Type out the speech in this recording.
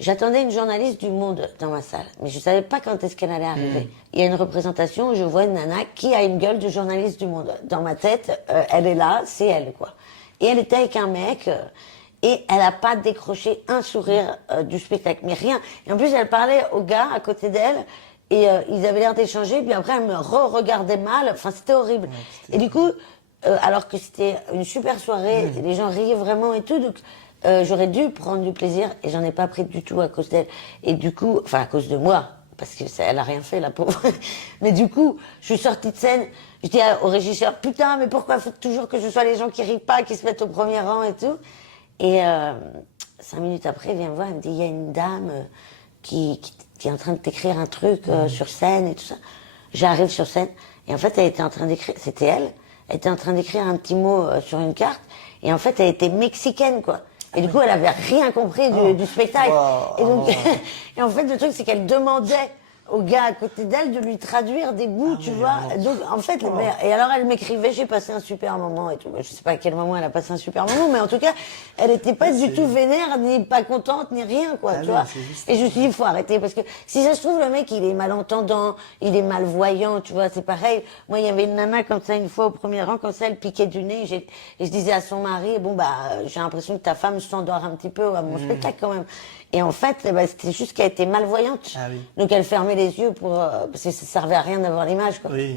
J'attendais une journaliste du Monde dans ma salle, mais je savais pas quand est-ce qu'elle allait arriver. Il y a une représentation où je vois une nana qui a une gueule de journaliste du Monde. Dans ma tête, elle est là, c'est elle, quoi. Et elle était avec un mec, et elle a pas décroché un sourire du spectacle, mais rien. Et en plus, elle parlait au gars à côté d'elle, et ils avaient l'air d'échanger, puis après, elle me re-regardait mal. Enfin, c'était horrible. Ouais, Et du coup, alors que c'était une super soirée, les gens riaient vraiment et tout, donc j'aurais dû prendre du plaisir et j'en ai pas pris du tout à cause d'elle. Et du coup, enfin à cause de moi, parce que ça, elle a rien fait la pauvre. Mais du coup, je suis sortie de scène, je dis au régisseur, putain, mais pourquoi faut toujours que ce soit les gens qui rient pas, qui se mettent au premier rang et tout. Et 5 minutes après, elle vient me voir, elle me dit, il y a une dame qui est en train de t'écrire un truc sur scène et tout ça. J'arrive sur scène et en fait, elle était en train d'écrire, c'était elle. Elle était en train d'écrire un petit mot sur une carte, et en fait, elle était mexicaine, quoi. Et du coup, elle avait rien compris du spectacle. Wow. Et donc, et en fait, le truc, c'est qu'elle demandait au gars à côté d'elle de lui traduire des bouts, tu vois. Donc, en fait, et alors elle m'écrivait, j'ai passé un super moment et tout. Je sais pas à quel moment elle a passé un super moment, mais en tout cas, elle était pas du tout vénère, ni pas contente, ni rien, quoi, tu vois. Et je me suis dit, il faut arrêter, parce que si ça se trouve, le mec, il est malentendant, il est malvoyant, tu vois, c'est pareil. Moi, il y avait une nana comme ça, une fois au premier rang, comme ça, elle piquait du nez, et je disais à son mari, bon, bah, j'ai l'impression que ta femme s'endort un petit peu à mon spectacle, quand même. Et en fait, bah, c'était juste qu'elle était malvoyante. Ah oui. Donc elle fermait les yeux pour parce que ça servait à rien d'avoir l'image, quoi. Oui.